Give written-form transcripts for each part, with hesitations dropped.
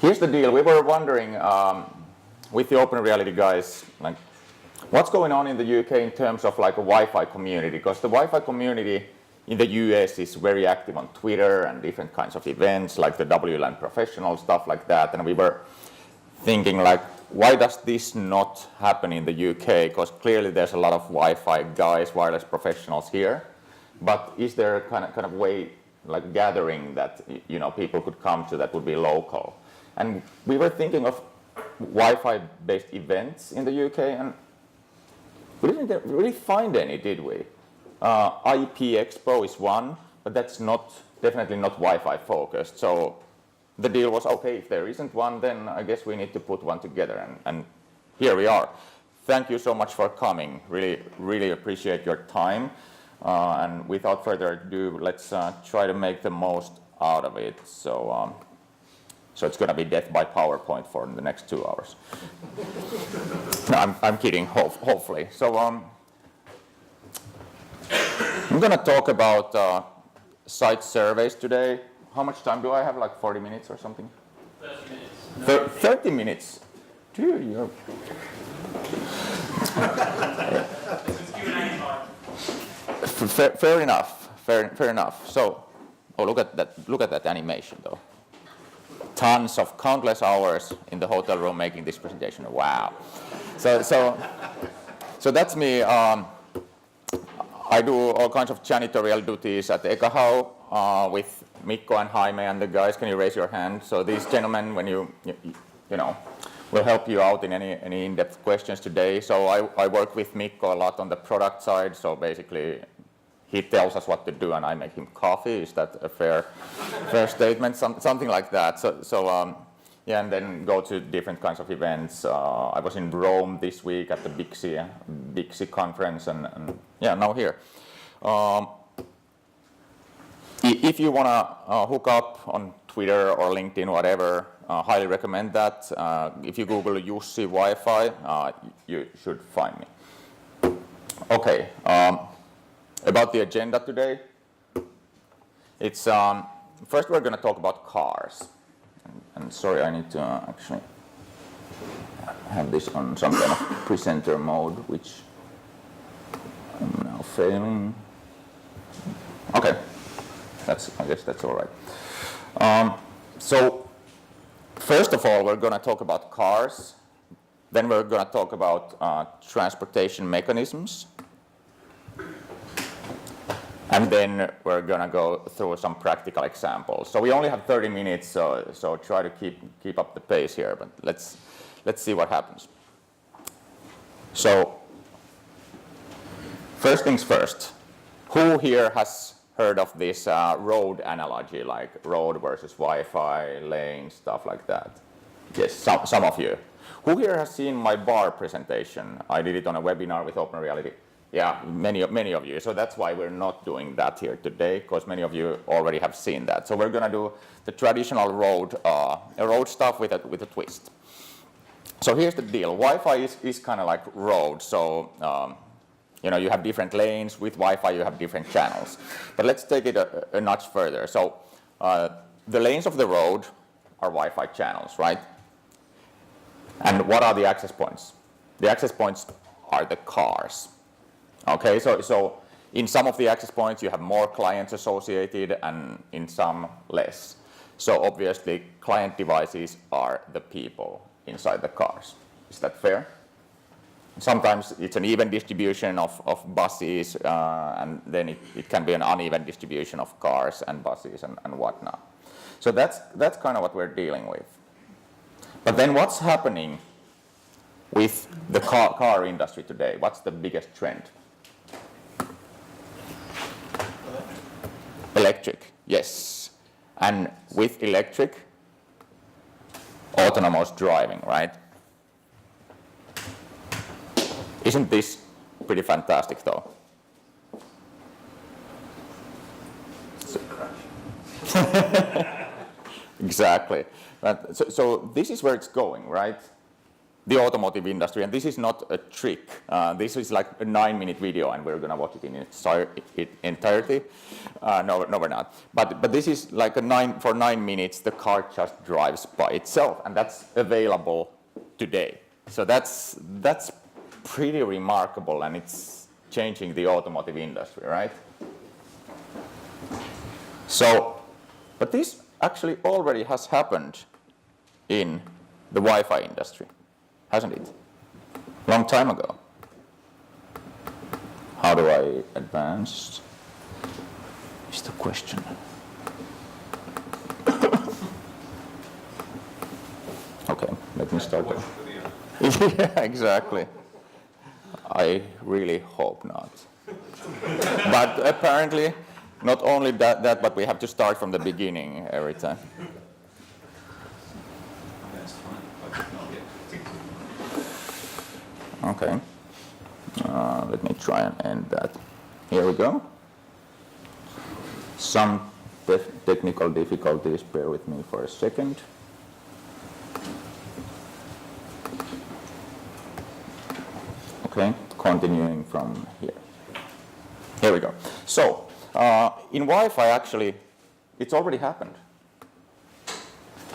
Here's the deal. We were wondering with the open reality guys, like, what's going on in the UK in terms of like a Wi-Fi community? Because the Wi-Fi community in the US is very active on Twitter and different kinds of events, like the WLAN professional stuff like that. And we were thinking, like, why does this not happen in the UK? Because clearly there's a lot of Wi-Fi guys, wireless professionals here. But is there a kind of way, like gathering that people could come to that would be local? And we were thinking of Wi-Fi based events in the UK, and we didn't really find any, did we? IP Expo is one, but that's definitely not Wi-Fi focused. So the deal was, okay, if there isn't one, then I guess we need to put one together, and here we are. Thank you so much for coming. Really, really appreciate your time. And without further ado, let's try to make the most out of it. So it's going to be death by PowerPoint for the next 2 hours. No, I'm kidding, hopefully. So I'm going to talk about site surveys today. How much time do I have? Like 40 minutes or something? 30 minutes. 30 minutes? Dude, you're... This is Q&A time. Fair enough. So, look at that animation though. Tons of countless hours in the hotel room making this presentation. Wow. So that's me. I do all kinds of janitorial duties at Ekahau with Mikko and Jaime and the guys. Can you raise your hand? So these gentlemen, when you will help you out in any in-depth questions today. So I work with Mikko a lot on the product side. So basically, he tells us what to do, and I make him coffee. Is that a fair statement? Something like that. So yeah, and then go to different kinds of events. I was in Rome this week at the Big C conference, and yeah, now here. If you want to hook up on Twitter or LinkedIn, whatever, highly recommend that. If you Google Jussi Wi-Fi, you should find me. Okay. About the agenda today, it's first we're going to talk about cars. And sorry, I need to actually have this on some kind of presenter mode, which I'm now failing. Okay, I guess that's all right. So first of all, we're going to talk about cars. Then we're going to talk about transportation mechanisms. And then we're going to go through some practical examples. So we only have 30 minutes, so try to keep up the pace here, but let's see what happens. So first things first, who here has heard of this road analogy, like road versus Wi-Fi, lane, stuff like that? Yes, some of you. Who here has seen my bar presentation? I did it on a webinar with Open Reality. Yeah, many of you. So that's why we're not doing that here today, because many of you already have seen that. So we're going to do the traditional road stuff with a twist. So here's the deal. Wi-Fi is kind of like road. So you have different lanes. With Wi-Fi, you have different channels. But let's take it a notch further. So the lanes of the road are Wi-Fi channels, right? And what are the access points? The access points are the cars. Okay, so in some of the access points you have more clients associated, and in some less. So obviously client devices are the people inside the cars. Is that fair? Sometimes it's an even distribution of buses, and then it can be an uneven distribution of cars and buses and whatnot. So that's kind of what we're dealing with. But then what's happening with the car industry today? What's the biggest trend? Electric, yes. And with electric, autonomous driving, right? Isn't this pretty fantastic though? Exactly. So this is where it's going, right? The automotive industry, and this is not a trick. This is like a 9-minute video, and we're going to watch it in its entirety. No, we're not. But this is like for 9 minutes, the car just drives by itself, and that's available today. So that's pretty remarkable, and it's changing the automotive industry, right? So, but this actually already has happened in the Wi-Fi industry, hasn't it? Long time ago. How do I advance? Is the question. Okay, let me start. Yeah, exactly. I really hope not. But apparently, not only that, but we have to start from the beginning every time. Okay. Let me try and end that. Here we go. Some technical difficulties, bear with me for a second. Okay, continuing from here. Here we go. So, in Wi-Fi actually, it's already happened.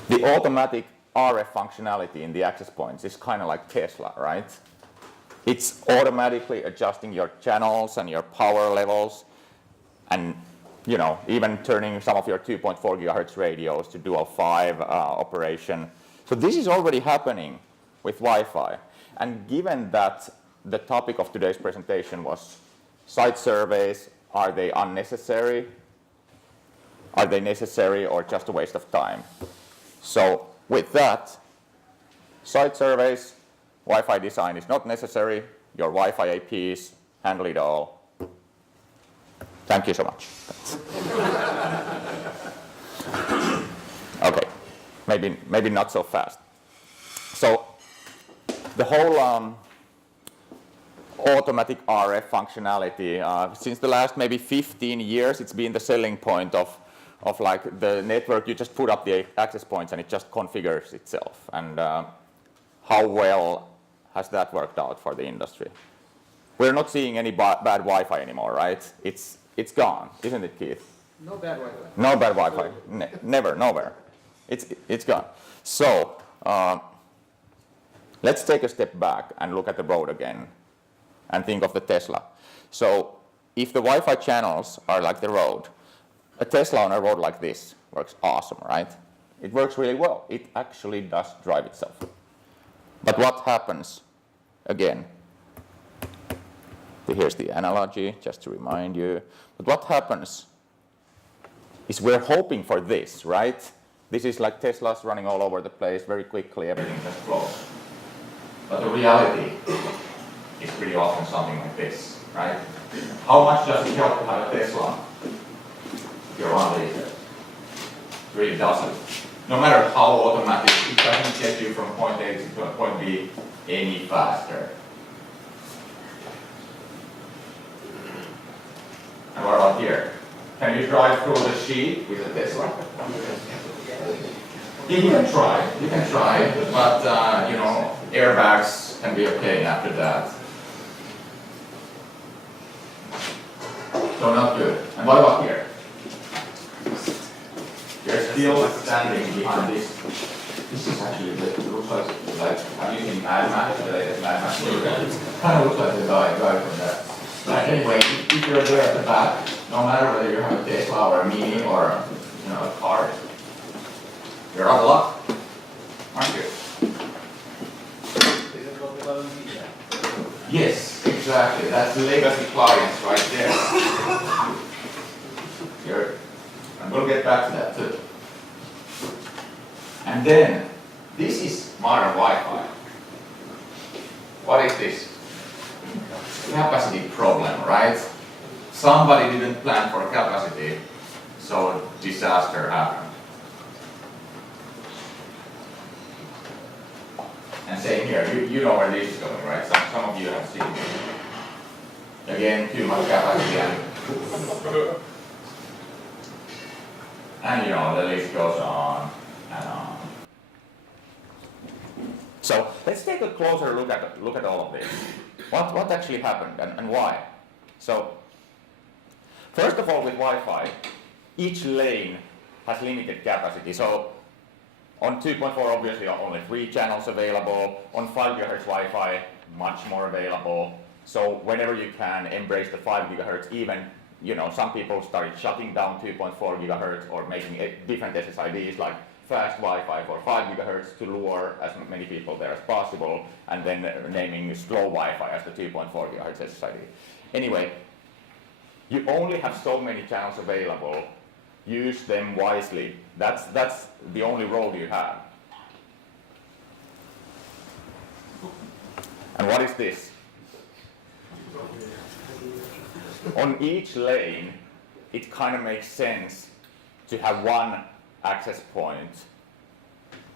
The automatic RF functionality in the access points is kind of like Tesla, right? It's automatically adjusting your channels and your power levels, and even turning some of your 2.4 gigahertz radios to dual 5 operation. So this is already happening with Wi-Fi. And given that the topic of today's presentation was site surveys, are they unnecessary? Are they necessary or just a waste of time? So with that, site surveys, Wi-Fi design is not necessary. Your Wi-Fi APs handle it all. Thank you so much. Okay, maybe not so fast. So the whole automatic RF functionality, since the last maybe 15 years, it's been the selling point of like the network. You just put up the access points and it just configures itself. And how well has that worked out for the industry? We're not seeing any bad Wi-Fi anymore, right? It's gone, isn't it, Keith? No bad Wi-Fi. No bad Wi-Fi. Never, nowhere. It's gone. So let's take a step back and look at the road again and think of the Tesla. So if the Wi-Fi channels are like the road, a Tesla on a road like this works awesome, right? It works really well. It actually does drive itself. But what happens, again, here's the analogy, just to remind you. But what happens is we're hoping for this, right? This is like Teslas running all over the place very quickly, everything just flows. But the reality is pretty often something like this, right? How much does it help to have a Tesla if you're 1 liter? It really doesn't. No matter how automatic, it doesn't get you from point A to point B any faster. And what about here? Can you drive through the sheet with a Tesla? You can try, but airbags can be okay after that. So not good. And what about here? You're still standing behind this. This is actually looks like have you seen Mad Max? The latest Mad Max movie? Kind of looks like the guy from that. But anyway, if you're there at the back, no matter whether you have a Tesla or a Mini or a car, you're out of luck, aren't you? Yes, exactly. That's legacy clients right there. And we'll get back to that too. And then, this is modern Wi-Fi. What is this? Capacity problem, right? Somebody didn't plan for capacity, so disaster happened. And same here, you know where this is going, right? Some of you have seen it. Again, too much capacity and the list goes on and on. So let's take a closer look at all of this. What actually happened and why? So First of all, with Wi-Fi, each lane has limited capacity. So on 2.4, obviously, only 3 channels available. On 5 GHz Wi-Fi, much more available. So whenever you can, embrace the 5 GHz. Even, some people started shutting down 2.4 GHz or making different SSIDs like fast Wi-Fi for 5 GHz to lure as many people there as possible, and then naming slow Wi-Fi as the 2.4 GHz SSID. Anyway, you only have so many channels available. Use them wisely. That's the only role you have. And what is this? On each lane, it kind of makes sense to have one access point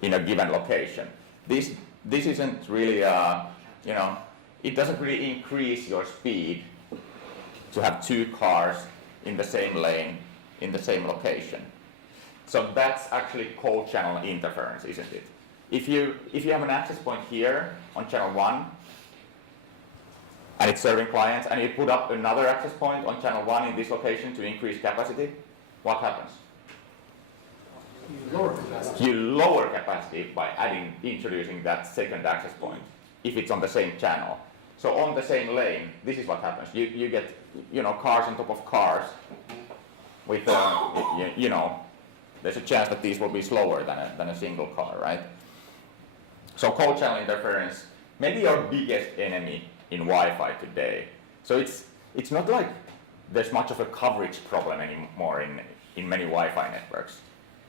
in a given location. This isn't really, it doesn't really increase your speed to have 2 cars in the same lane in the same location. So that's actually co-channel interference, isn't it? If you have an access point here on channel 1, and it's serving clients, and you put up another access point on channel 1 in this location to increase capacity, what happens? You lower capacity by introducing that second access point if it's on the same channel. So on the same lane, this is what happens. You get cars on top of cars with there's a chance that these will be slower than a single car, right? So co-channel interference, maybe your biggest enemy in Wi-Fi today. So it's not like there's much of a coverage problem anymore in many Wi-Fi networks.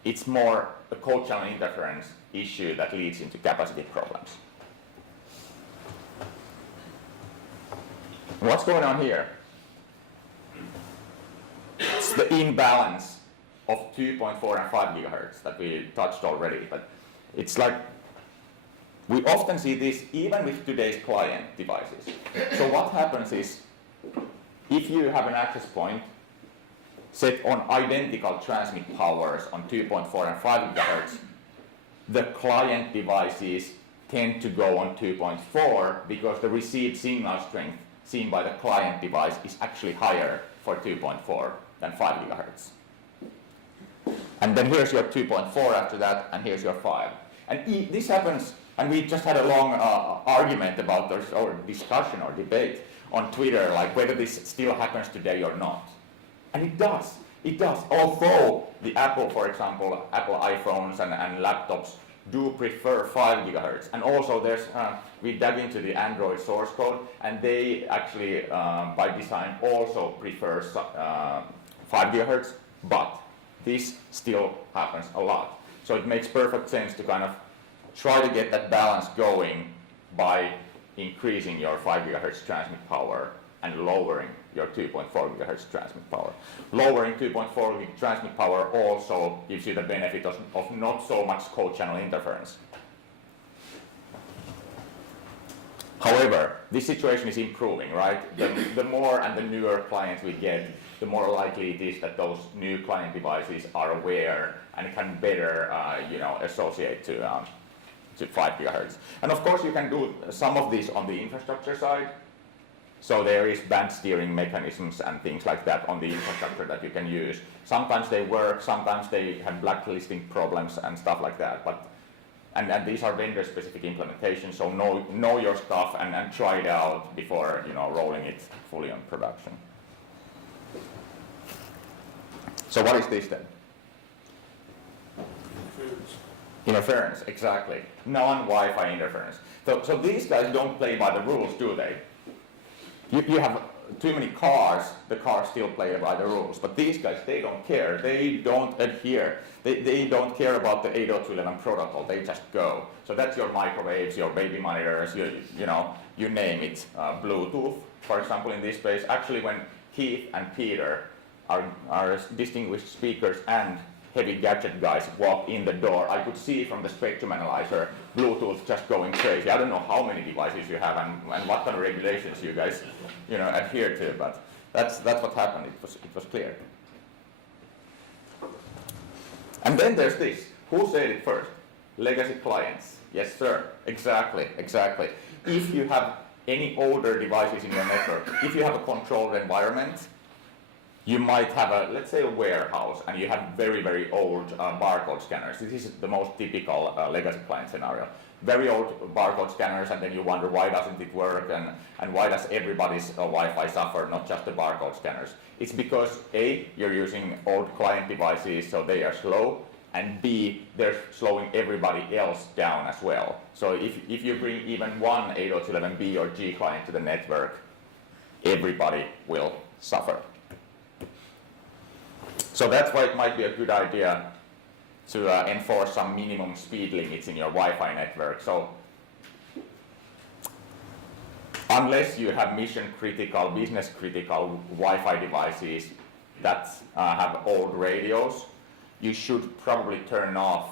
It's more a co-channel interference issue that leads into capacity problems. What's going on here? It's the imbalance of 2.4 and 5 gigahertz that we touched already, but it's like we often see this even with today's client devices. So what happens is, if you have an access point set on identical transmit powers on 2.4 and 5 gigahertz, the client devices tend to go on 2.4 because the received signal strength seen by the client device is actually higher for 2.4 than 5 gigahertz. And then here's your 2.4 after that, and here's your 5. And this happens, and we just had a long argument about this, or discussion or debate on Twitter, like whether this still happens today or not. And it does. It does. Although the Apple, for example, Apple iPhones and laptops do prefer 5 gigahertz. And also we dug into the Android source code, and they actually, by design, also prefer 5 gigahertz, but this still happens a lot. So it makes perfect sense to kind of try to get that balance going by increasing your 5 gigahertz transmit power and lowering your 2.4 gigahertz transmit power. Lowering 2.4 transmit power also gives you the benefit of not so much co-channel interference. However, this situation is improving, right? The more and the newer clients we get, the more likely it is that those new client devices are aware and can better, associate to 5 gigahertz. And of course, you can do some of this on the infrastructure side. So there is band steering mechanisms and things like that on the infrastructure that you can use. Sometimes they work, sometimes they have blacklisting problems and stuff like that. And these are vendor-specific implementations, so know your stuff and try it out before rolling it fully on production. So what is this then? Interference, exactly. Non-Wi-Fi interference. So these guys don't play by the rules, do they? You have too many cars, the cars still play by the rules. But these guys, they don't care. They don't adhere. They don't care about the 802.11 protocol. They just go. So that's your microwaves, your baby monitors, you name it. Bluetooth, for example, in this space. Actually, when Keith and Peter, our distinguished speakers and heavy gadget guys walk in the door, I could see from the spectrum analyzer Bluetooth just going crazy. I don't know how many devices you have and what kind of regulations you guys adhere to, but that's what happened. It was clear. And then there's this. Who said it first? Legacy clients. Yes, sir. Exactly. If you have any older devices in your network, if you have a controlled environment, You might have let's say a warehouse, and you have very, very old barcode scanners. This is the most typical legacy client scenario. Very old barcode scanners, and then you wonder why doesn't it work, and why does everybody's Wi-Fi suffer, not just the barcode scanners. It's because A, you're using old client devices, so they are slow, and B, they're slowing everybody else down as well. So if you bring even one 802.11b or G client to the network, everybody will suffer. So that's why it might be a good idea to enforce some minimum speed limits in your Wi-Fi network. So unless you have mission-critical, business-critical Wi-Fi devices that have old radios, you should probably turn off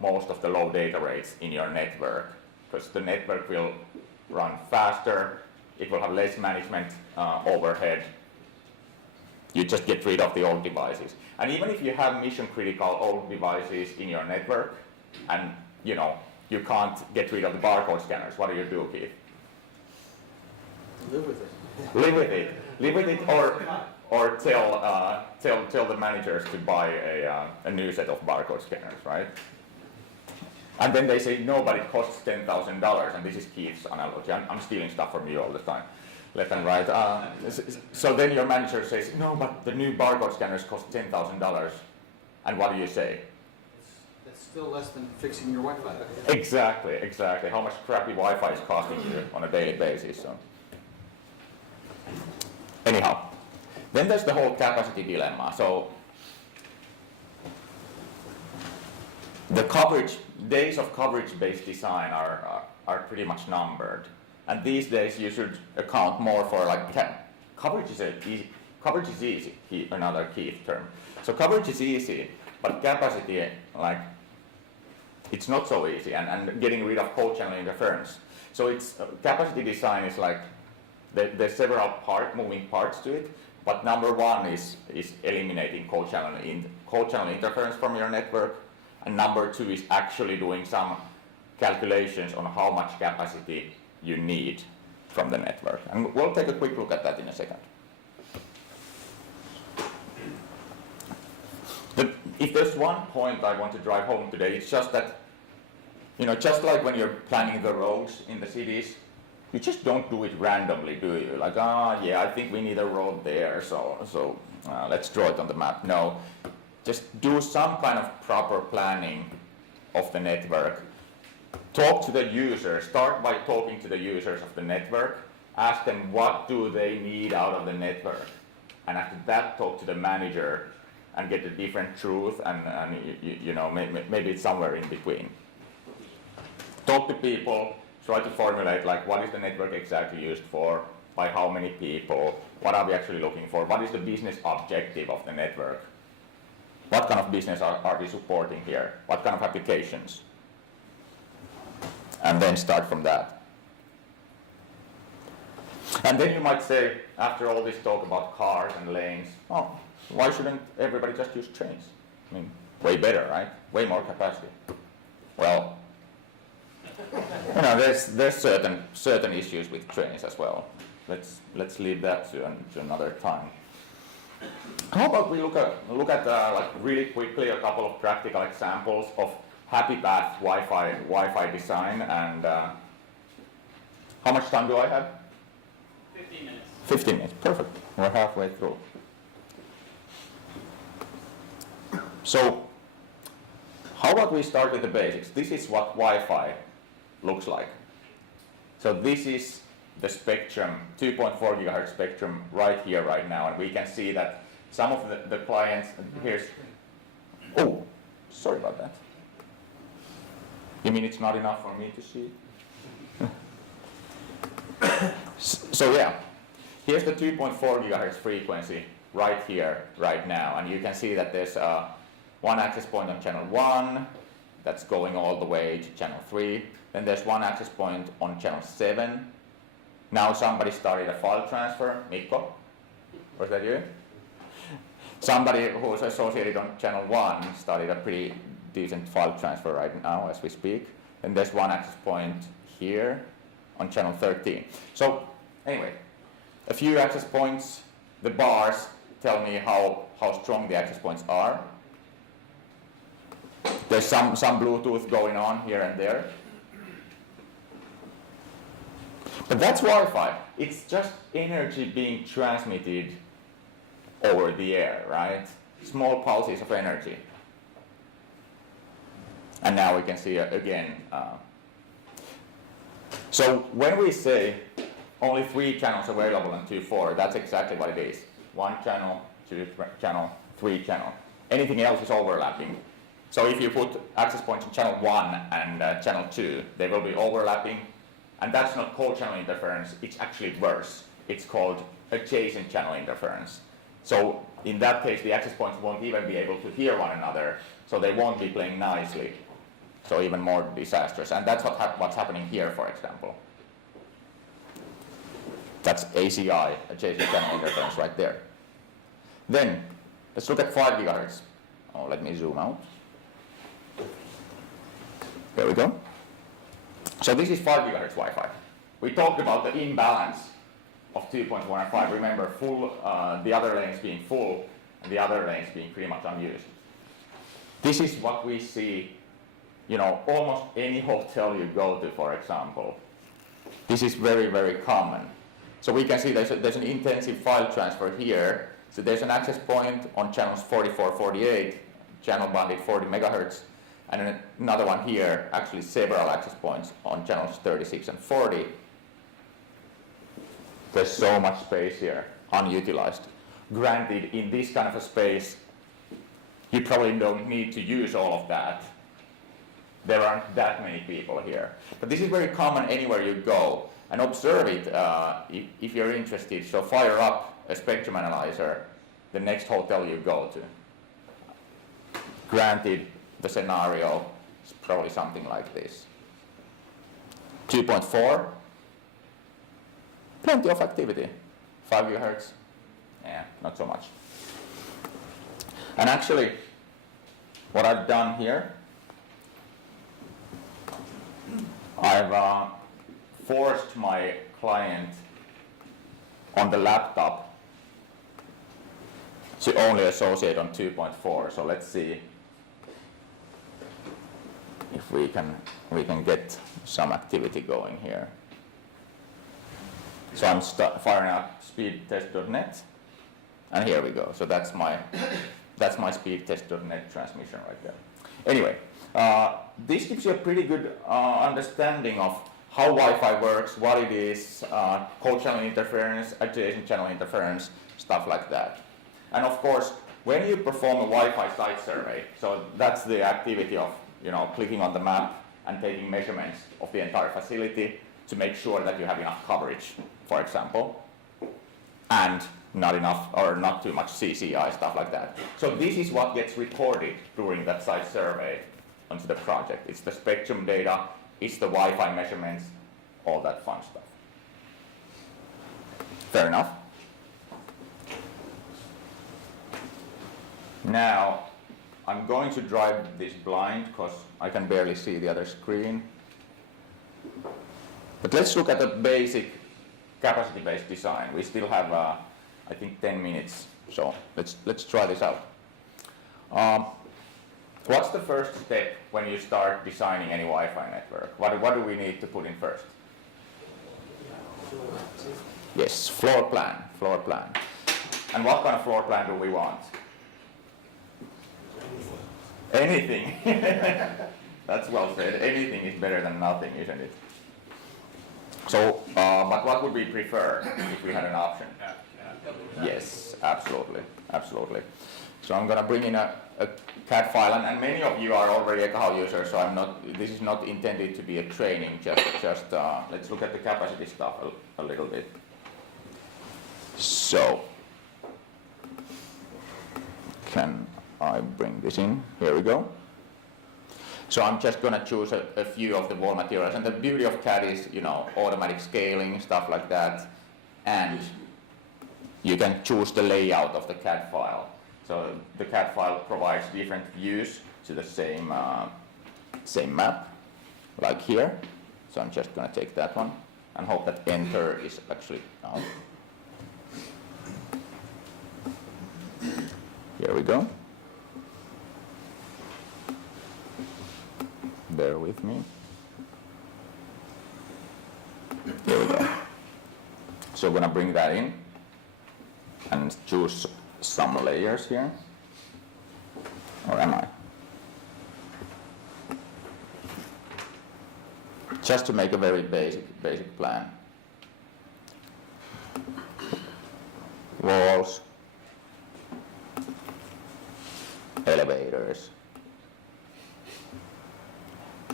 most of the low data rates in your network, because the network will run faster, it will have less management overhead. You just get rid of the old devices. And even if you have mission-critical old devices in your network, and you can't get rid of the barcode scanners, what do you do, Keith? Live with it. Live with it. Live with it, or tell the managers to buy a new set of barcode scanners, right? And then they say, no, but it costs $10,000, and this is Keith's analogy. I'm stealing stuff from you all the time, left and right. So then your manager says, no, but the new barcode scanners cost $10,000. And what do you say? That's still less than fixing your Wi-Fi. Exactly. How much crappy Wi-Fi is costing you on a daily basis. So. Anyhow, then there's the whole capacity dilemma. So the days of coverage-based design are pretty much numbered. And these days you should account more for coverage is easy, another key term. So coverage is easy, but capacity, it's not so easy, and getting rid of cochannel interference. So it's capacity design is there's several moving parts to it, but number one is eliminating cochannel interference from your network, and number two is actually doing some calculations on how much capacity you need from the network. And we'll take a quick look at that in a second. If there's one point I want to drive home today, it's just that, just like when you're planning the roads in the cities, you just don't do it randomly, do you? I think we need a road there, so let's draw it on the map. No, just do some kind of proper planning of the network. Talk to the users. Start by talking to the users of the network. Ask them what do they need out of the network. And after that, talk to the manager and get a different truth, and maybe it's somewhere in between. Talk to people. Try to formulate what is the network exactly used for, by how many people, what are we actually looking for, what is the business objective of the network, what kind of business are we supporting here, what kind of applications, and then start from that. And then you might say, after all this talk about cars and lanes, why shouldn't everybody just use trains? I mean, way better, right? Way more capacity. Well, there's certain issues with trains as well. Let's leave that to another time. How about we look at really quickly a couple of practical examples of happy path Wi-Fi design, and how much time do I have? 15 minutes. 15 minutes, perfect. We're halfway through. So, how about we start with the basics? This is what Wi-Fi looks like. So this is the spectrum, 2.4 gigahertz spectrum right here, right now, and we can see that some of the clients, sorry about that. You mean it's not enough for me to see? So yeah, here's the 2.4 gigahertz frequency right here, right now, and you can see that there's one access point on channel 1 that's going all the way to channel 3. Then there's one access point on channel 7. Now somebody started a file transfer. Mikko, was that you? Somebody who's associated on channel 1 started a pretty decent file transfer right now as we speak. And there's one access point here on channel 13. So anyway, a few access points, the bars tell me how strong the access points are. There's some Bluetooth going on here and there. But that's Wi-Fi. It's just energy being transmitted over the air, right? Small pulses of energy. And now we can see again. So when we say only 3 channels available in 2.4, that's exactly what it is. 1 channel, 2 channel, 3 channel. Anything else is overlapping. So if you put access points in channel 1 and channel 2, they will be overlapping. And that's not co-channel interference, it's actually worse. It's called adjacent channel interference. So in that case, the access points won't even be able to hear one another, so they won't be playing nicely. So even more disastrous. And that's what's happening here, for example. That's ACI, adjacent channel interference, right there. Then, let's look at 5 gigahertz. Oh, let me zoom out. There we go. So this is 5 gigahertz Wi-Fi. We talked about the imbalance of 2.1 and 5. Remember, the other lanes being full and the other lanes being pretty much unused. This is what we see, almost any hotel you go to, for example. This is very, very common. So we can see there's an intensive file transfer here. So there's an access point on channels 44, 48, channel bonded 40 megahertz, and another one here, actually several access points on channels 36 and 40. There's so much space here, unutilized. Granted, in this kind of a space, you probably don't need to use all of that. There aren't that many people here. But this is very common anywhere you go. And observe it if you're interested. So fire up a spectrum analyzer the next hotel you go to. Granted, the scenario is probably something like this. 2.4, plenty of activity. 5 gigahertz, yeah, not so much. And actually, what I've done here, I've forced my client on the laptop to only associate on 2.4. So let's see if we can get some activity going here. So I'm firing up speedtest.net, and here we go. So that's my speedtest.net transmission right there. Anyway, this gives you a pretty good understanding of how Wi-Fi works, what it is, co-channel interference, adjacent channel interference, stuff like that. And of course, when you perform a Wi-Fi site survey, so that's the activity of clicking on the map and taking measurements of the entire facility to make sure that you have enough coverage, for example, and not enough or not too much CCI, stuff like that. So this is what gets recorded during that site survey onto the project. It's the spectrum data, it's the Wi-Fi measurements, all that fun stuff. Fair enough. Now, I'm going to drive this blind because I can barely see the other screen. But let's look at the basic capacity-based design. We still have, I think, 10 minutes. So let's try this out. What's the first step when you start designing any Wi-Fi network? What do we need to put in first? Yes, floor plan. And what kind of floor plan do we want? Anything. That's well said. Anything is better than nothing, isn't it? So, but what would we prefer if we had an option? Yes, absolutely. So I'm going to bring in a CAD file, and many of you are already a CAHO user, so this is not intended to be a training, just let's look at the capacity stuff a little bit. So, can I bring this in? Here we go. So I'm just going to choose a few of the wall materials, and the beauty of CAD is, automatic scaling, stuff like that, and you can choose the layout of the CAD file. So the CAD file provides different views to the same map, like here. So I'm just going to take that one and hope that enter is actually out. There we go. Bear with me. There we go. So I'm gonna bring that in and choose some layers here. Or am I? Just to make a very basic plan. Walls, elevators.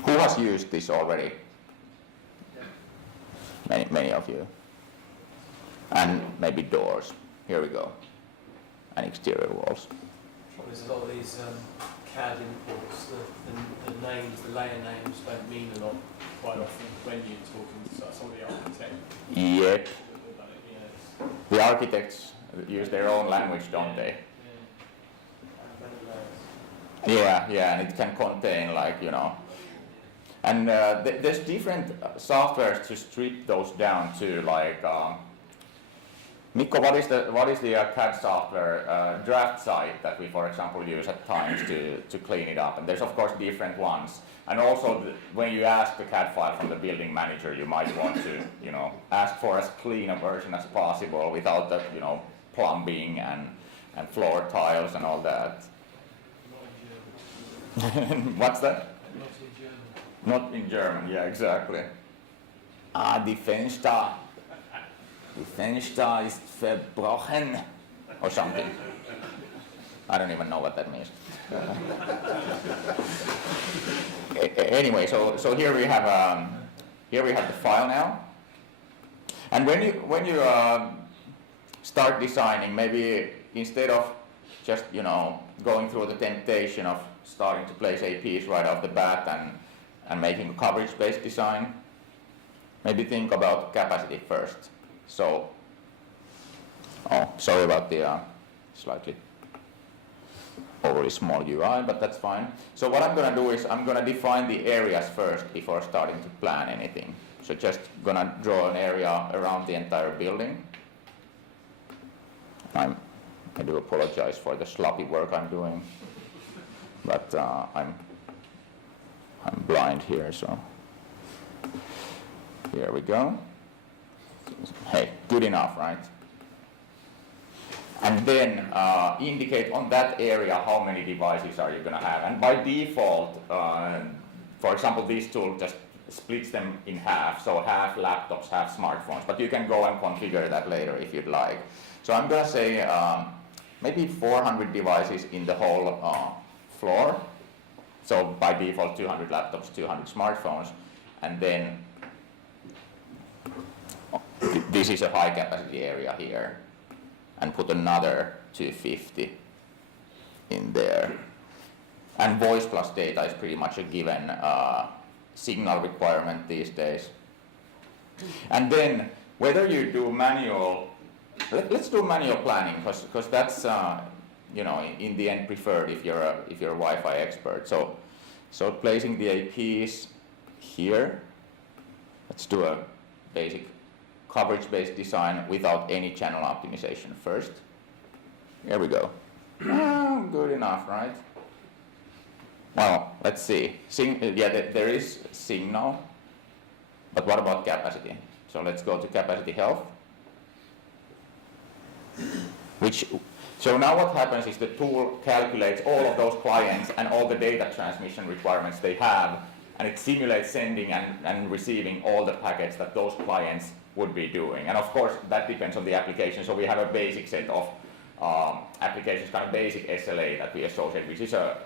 Who has used this already? Many of you. And maybe doors. Here we go. And exterior walls. There's a lot of these CAD imports, the names, the layer names don't mean a lot quite often when you're talking to some of the architects. Yep. Yeah, The architects use their own language, don't they? Yeah, and it can contain and there's different softwares to strip those down to Mikko, what is the CAD software draft site that we, for example, use at times to clean it up? And there's of course different ones. And also when you ask the CAD file from the building manager, you might want to ask for as clean a version as possible without the plumbing and floor tiles and all that. What's that? Not in German, yeah, exactly. Die Fenster. Die Fenster ist verbrochen. Or something. I don't even know what that means. Anyway, so here we have the file now. And when you start designing, maybe instead of just going through the temptation of starting to place APs right off the bat and making a coverage-based design, maybe think about capacity first. So, sorry about the slightly overly small UI, but that's fine. So what I'm going to do is I'm going to define the areas first before starting to plan anything. So just going to draw an area around the entire building. I do apologize for the sloppy work I'm doing, but I'm blind here, so here we go. Hey, good enough, right? And then indicate on that area how many devices are you going to have. And by default, for example, this tool just splits them in half, so half laptops, half smartphones. But you can go and configure that later if you'd like. So I'm going to say maybe 400 devices in the whole floor. So by default, 200 laptops, 200 smartphones. And then this is a high capacity area here. And put another 250 in there. And voice plus data is pretty much a given signal requirement these days. And then whether you do manual, let's do manual planning because that's in the end preferred if you're a Wi-Fi expert. So placing the APs here. Let's do a basic coverage-based design without any channel optimization first. Here we go. Good enough, right? Well, let's see. There is signal, but what about capacity? So let's go to capacity health. So now what happens is the tool calculates all of those clients and all the data transmission requirements they have, and it simulates sending and receiving all the packets that those clients would be doing. And of course, that depends on the application. So we have a basic set of applications, kind of basic SLA that we associate, which is a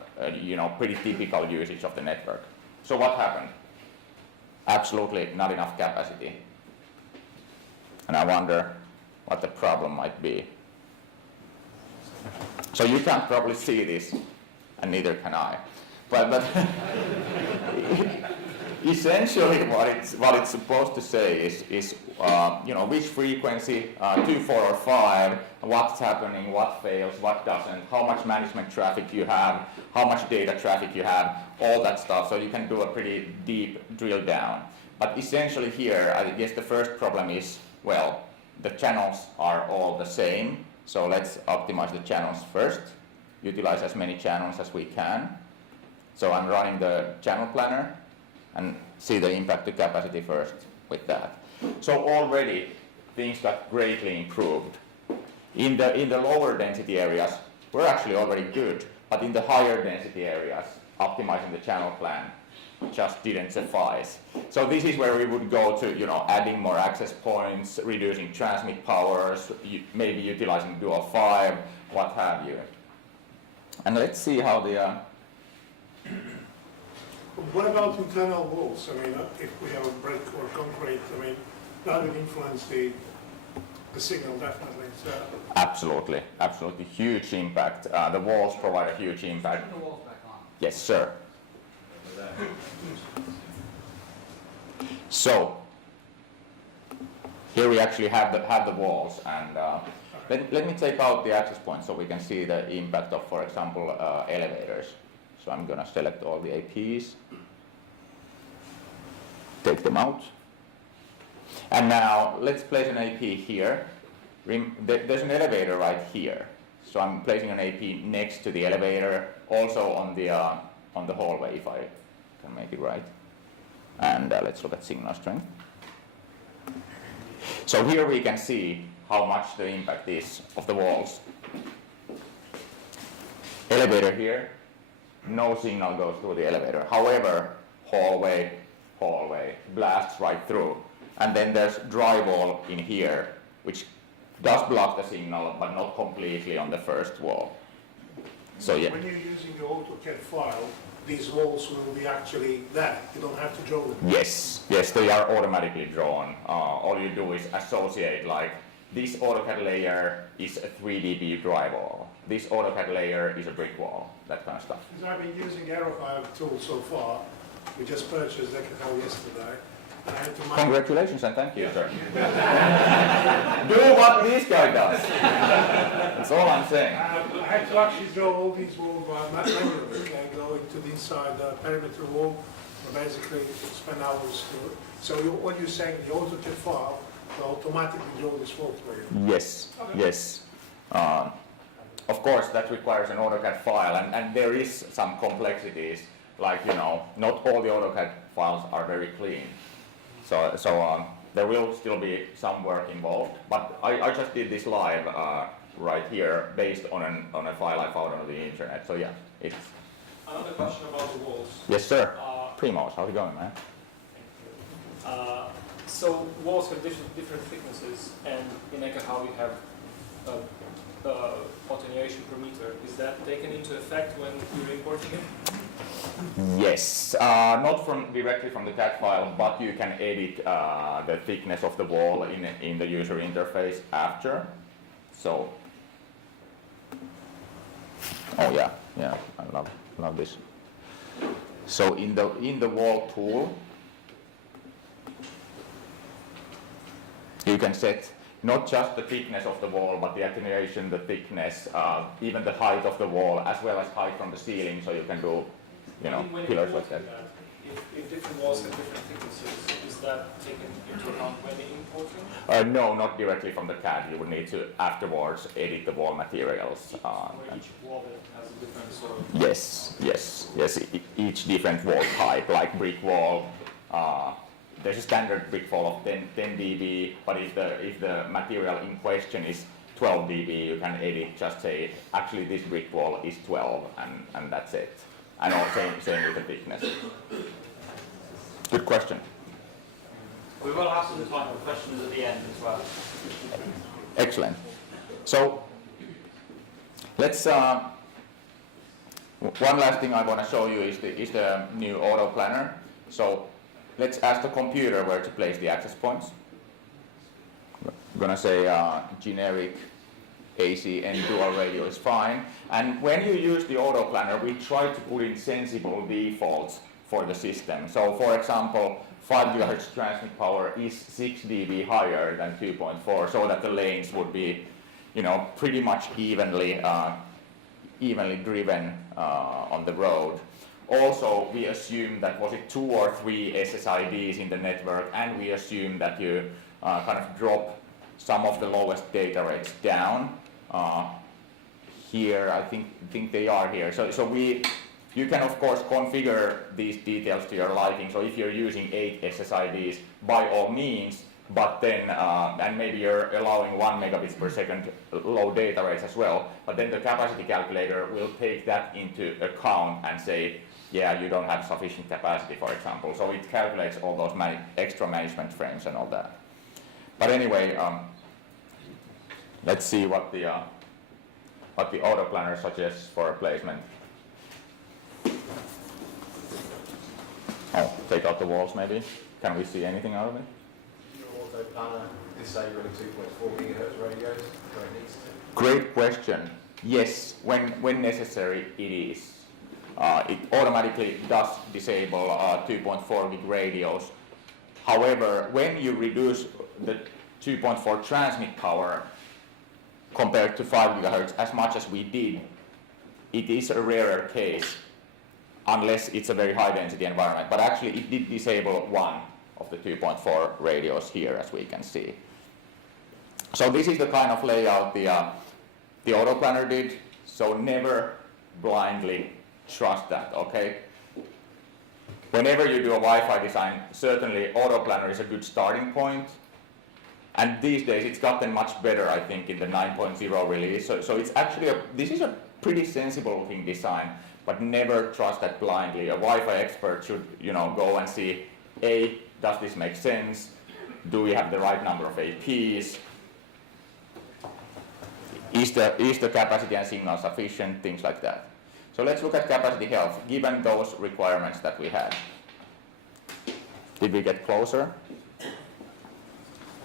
pretty typical usage of the network. So what happened? Absolutely not enough capacity. And I wonder what the problem might be. So you can't probably see this, and neither can I. But essentially what it's supposed to say is which frequency, 2, 4, or 5, what's happening, what fails, what doesn't, how much management traffic you have, how much data traffic you have, all that stuff. So you can do a pretty deep drill down. But essentially here, I guess the first problem is, the channels are all the same. So let's optimize the channels first. utilize as many channels as we can. So I'm running the channel planner and see the impact to capacity first with that. So already things got greatly improved. In the lower density areas, we're actually already good, but in the higher density areas, optimizing the channel plan just didn't suffice. So this is where we would go to, adding more access points, reducing transmit powers, maybe utilizing dual 5, what have you. And let's see how the What about internal walls? I mean, if we have a brick or concrete, I mean, that would influence the signal definitely. So, absolutely huge impact. The walls provide a huge impact. Turn the walls back on. Yes, sir. So here we actually have the walls, and let me take out the access points so we can see the impact of, for example, elevators. So I'm gonna select all the APs, take them out, and now let's place an AP here. There's an elevator right here, so I'm placing an AP next to the elevator, also on the hallway if I can make it right. And let's look at signal strength. So here we can see how much the impact is of the walls. Elevator here, no signal goes through the elevator. However, hallway, blasts right through. And then there's drywall in here, which does block the signal, but not completely on the first wall. So yeah. when you're using the AutoCAD file, these walls will be actually there. You don't have to draw them. Yes, they are automatically drawn. All you do is associate, like, this AutoCAD layer is a 3 dB drywall. This AutoCAD layer is a brick wall, that kind of stuff. Because I've been using Aerofire tool so far. We just purchased Decathlon yesterday. And I had to Congratulations and thank you, sir. Do what this guy does. That's all I'm saying. I had to actually draw all these walls manually and go into the inside perimeter wall. Basically, spend hours to it. So what you're saying, the AutoCAD file will automatically draw this wall for you? Yes, yes. Of course, that requires an AutoCAD file, and there is some complexities, like, not all the AutoCAD files are very clean. So there will still be some work involved, but I just did this live right here based on a file I found on the internet. So yeah, it's. Another question about the walls. Yes, sir. Primos, how's it going, man? So walls have different thicknesses, and in Ekahau you have attenuation per meter. Is that taken into effect when you're importing it? Yes, not directly from the CAD file, but you can edit the thickness of the wall in the user interface after. So, oh yeah, I love this. So in the wall tool, you can set not just the thickness of the wall, but the attenuation, the thickness, even the height of the wall, as well as height from the ceiling, so you can do, When pillars like that. If different walls have different thicknesses, is that taken into account when importing? No, not directly from the CAD. You would need to afterwards edit the wall materials. Where each wall has a different sort of... Yes. Each different wall type, like brick wall. There's a standard brick wall of 10 dB, but if the material in question is 12 dB, you can edit, just say, actually this brick wall is 12, and that's it. And all same with the thickness. Good question. We will have some time for questions at the end as well. Excellent. So let's. One last thing I want to show you is the new auto planner. So let's ask the computer where to place the access points. I'm gonna say generic AC and dual radio is fine. And when you use the auto planner, we try to put in sensible defaults for the system. So for example, 5 GHz transmit power is 6 dB higher than 2.4, so that the lanes would be, pretty much evenly driven on the road. Also, we assume that was it 2 or 3 SSIDs in the network, and we assume that you kind of drop some of the lowest data rates down. here. I think they are here. So you can of course configure these details to your liking. So if you're using 8 SSIDs, by all means, but then, and maybe you're allowing 1 megabits per second low data rates as well, but then the capacity calculator will take that into account and say, yeah, you don't have sufficient capacity, for example. So it calculates all those extra management frames and all that. But anyway, let's see what the auto planner suggests for a placement. Oh, take out the walls maybe. Can we see anything out of it? Your auto planner disabling 2.4 gigahertz radios where it needs to. Great question. Yes, when necessary it is. It automatically does disable 2.4 gig radios. However, when you reduce the 2.4 transmit power compared to 5 gigahertz as much as we did, it is a rarer case unless it's a very high density environment. But actually it did disable one of the 2.4 radios here, as we can see. So this is the kind of layout the auto planner did. So never blindly trust that, okay? Whenever you do a Wi-Fi design, certainly auto planner is a good starting point. And these days it's gotten much better, I think, in the 9.0 release. So it's actually this is a pretty sensible looking design, but never trust that blindly. A Wi-Fi expert should, go and see, A, does this make sense? Do we have the right number of APs? Is the capacity and signal sufficient? Things like that. So let's look at capacity health, given those requirements that we had. Did we get closer?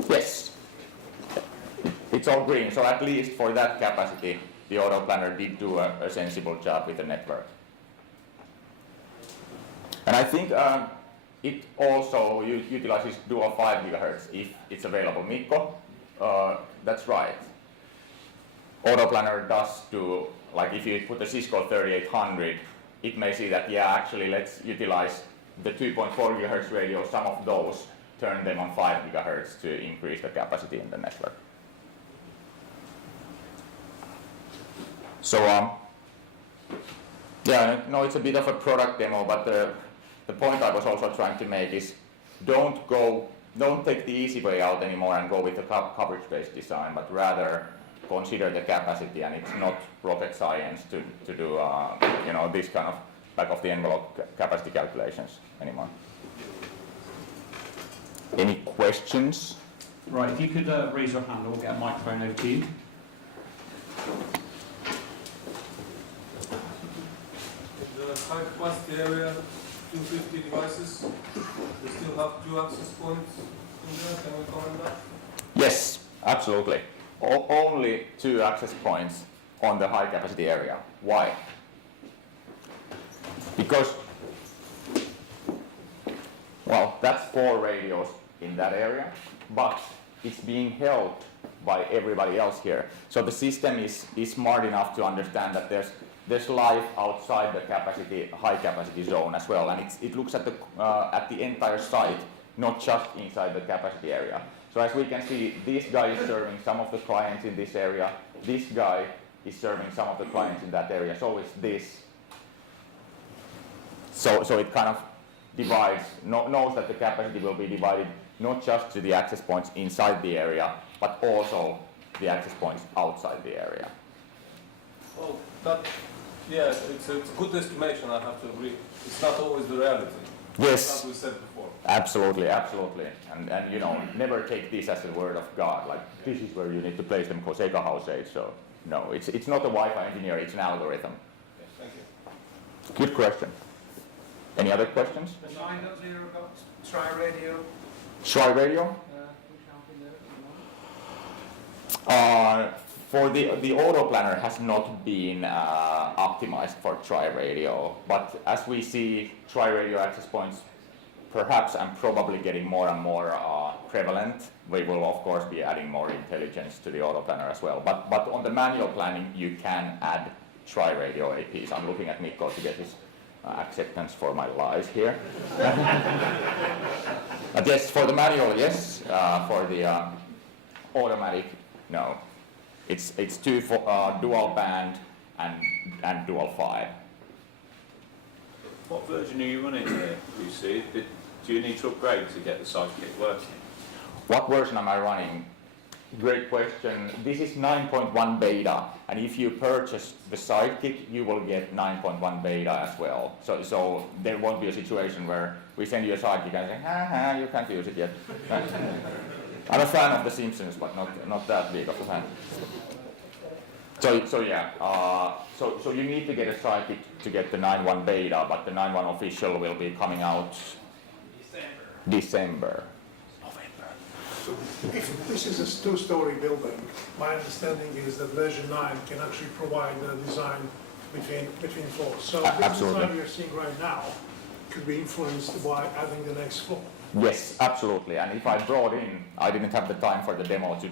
Yes. It's all green, so at least for that capacity, the auto planner did do a sensible job with the network. And I think it also utilizes dual 5 gigahertz if it's available. Mikko, that's right. Auto planner does do, like if you put the Cisco 3800, it may see that, yeah, actually let's utilize the 2.4 gigahertz radio, some of those, turn them on 5 gigahertz to increase the capacity in the network. So, yeah, no, it's a bit of a product demo, but the point I was also trying to make is don't take the easy way out anymore and go with the coverage-based design, but rather consider the capacity, and it's not rocket science to do this kind of back of the envelope capacity calculations anymore. Any questions? Right, if you could raise your hand, we'll get a microphone over to you. In the high capacity area, 250 devices, we still have 2 access points in there. Can we comment that? Yes, absolutely. Only 2 access points on the high capacity area. Why? Because, well, that's 4 radios in that area, but it's being held by everybody else here. So the system is smart enough to understand that there's life outside the high capacity zone as well, and it looks at the entire site, not just inside the capacity area. So as we can see, this guy is serving some of the clients in this area, this guy is serving some of the clients in that area, so is this. So it kind of divides, knows that the capacity will be divided not just to the access points inside the area, but also the access points outside the area. Well, yeah, it's a good estimation, I have to agree. It's not always the reality. Yes. As we said before. Absolutely. And never take this as a word of God, like this is where you need to place them because Eka said so. No, it's not a Wi-Fi engineer, it's an algorithm. Yes, thank you. Good question. Any other questions? Find out there about tri-radio. Tri-radio? For the auto planner has not been optimized for tri-radio, but as we see tri-radio access points perhaps and probably getting more and more prevalent, we will of course be adding more intelligence to the auto planner as well. But on the manual planning, you can add tri-radio APs. I'm looking at Mikko to get his acceptance for my lies here. But yes, for the manual, yes. For the automatic, no. It's 2 dual band and dual 5. What version are you running here, you see? Do you need to upgrade to get the Sidekick working? What version am I running? Great question. This is 9.1 beta, and if you purchase the Sidekick, you will get 9.1 beta as well. So there won't be a situation where we send you a Sidekick and say, ha, you can't use it yet. I'm a fan of The Simpsons, but not that big of a fan. So yeah, so you need to get a Sidekick to get the 9.1 beta, but the 9.1 official will be coming out December. So if this is a two-story building, my understanding is that version 9 can actually provide the design between floors. So this Absolutely. design you're seeing right now could be influenced by adding the next floor. Yes, absolutely. And if I brought in, I didn't have the time for the demo to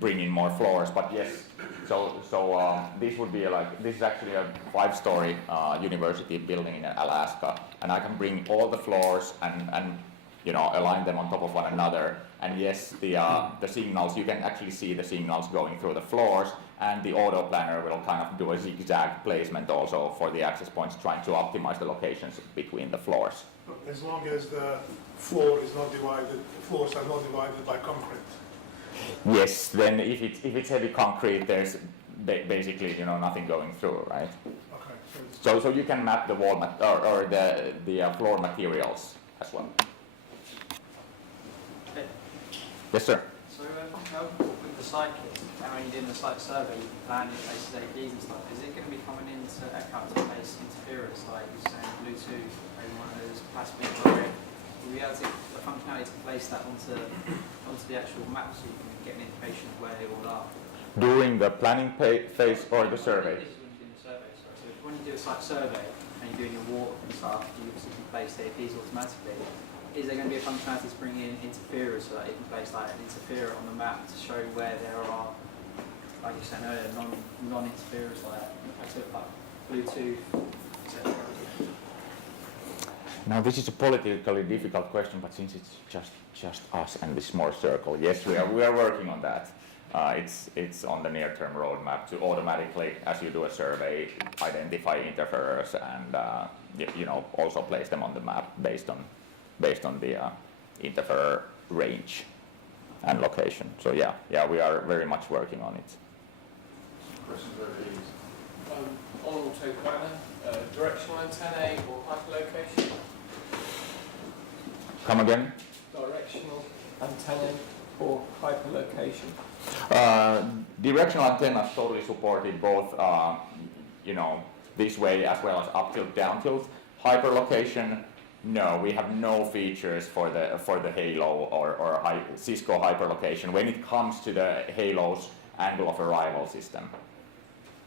bring in more floors, but yes. So this would be this is actually a 5-story university building in Alaska, and I can bring all the floors and align them on top of one another. And yes, the signals, you can actually see the signals going through the floors, and the auto planner will kind of do a zigzag placement also for the access points, trying to optimize the locations between the floors. As long as the floors are not divided by concrete. Yes, then if it's heavy concrete, there's basically nothing going through, right? Okay. So you can map the wall or the floor materials as well. Yes, sir. So with the Sidekick, when you're doing the site survey, you can plan your places APs and stuff. Is it going to be coming into Echo to place interference, like you're saying Bluetooth, maybe one of those plastic wiring? Will you be able to the functionality to place that onto the actual map so you can get an indication of where they all are? During the planning phase or the survey? This is when you're doing the survey, sorry. So when you do a site survey and you're doing your water and stuff, you obviously can place the APs automatically. Is there going to be a functionality to bring in interferers so that you can place like an interferer on the map to show where there are, like you said earlier, non-interferers like Bluetooth, etc.? Now this is a politically difficult question, but since it's just us and this small circle, yes, we are working on that. It's on the near-term roadmap to automatically, as you do a survey, identify interferers and also place them on the map based on the interferer range and location. So yeah, we are very much working on it. Questions over these? On auto planner, directional antennae or hyperlocation? Come again? Directional antennae or hyperlocation? Directional antennas totally supported both, this way as well as up tilt, down tilt. Hyperlocation, no, we have no features for the Halo or Cisco hyperlocation when it comes to the Halo's angle of arrival system.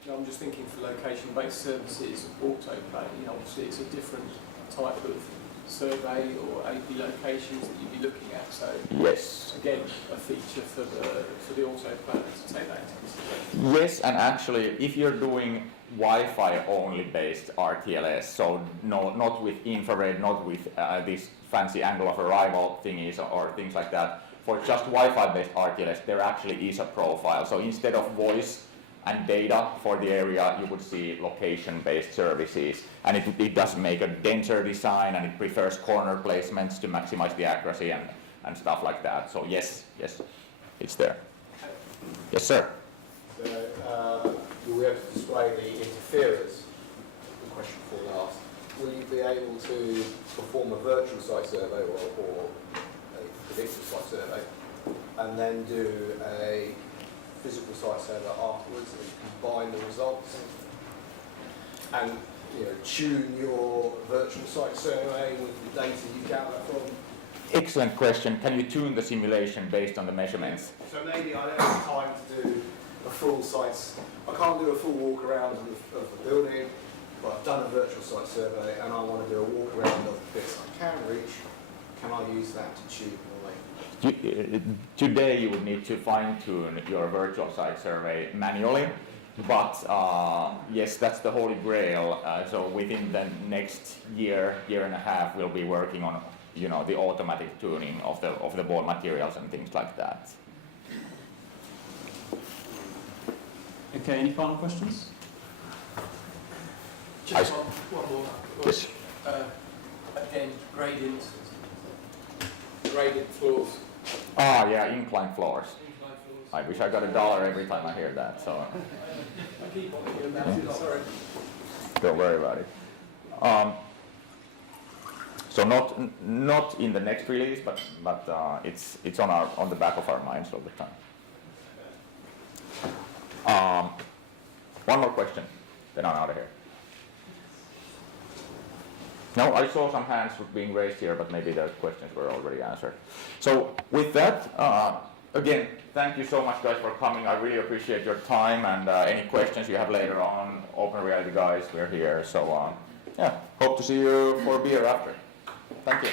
No, I'm just thinking for location-based services, autoplay, obviously it's a different type of survey or AP locations that you'd be looking at. So Yes. again, a feature for the autoplanner to take that into consideration. Yes, and actually, if you're doing Wi-Fi only based RTLS, so not with infrared, not with this fancy angle of arrival thingies or things like that, for just Wi-Fi based RTLS, there actually is a profile. So instead of voice and data for the area, you would see location-based services, and it does make a denser design, and it prefers corner placements to maximize the accuracy and stuff like that. So yes, it's there. Yes, sir. So, you'll be able to display the interferers, the question before last. Will you be able to perform a virtual site survey or a predictive site survey, and then do a physical site survey afterwards and combine the results and tune your virtual site survey with the data you gather from? Excellent question. Can you tune the simulation based on the measurements? So maybe I don't have time to do a full site. I can't do a full walk around of the building, but I've done a virtual site survey and I want to do a walk around of the bits I can reach. Can I use that to tune my? Today you would need to fine-tune your virtual site survey manually, but yes, that's the holy grail. So within the next year and a half, we'll be working on the automatic tuning of the board materials and things like that. Okay, any final questions? Just one more. Yes. Again, gradients. Graded floors. Ah, yeah, incline floors. Incline floors. I wish I got $1 every time I hear that, so I keep on thinking about it, sorry. don't worry about it. So not in the next release, but it's on the back of our minds all the time. One more question, then I'm out of here. No, I saw some hands being raised here, but maybe the questions were already answered. So with that, again, thank you so much guys for coming. I really appreciate your time, and any questions you have later on, Open Reality guys, we're here. So yeah, hope to see you for a beer after. Thank you.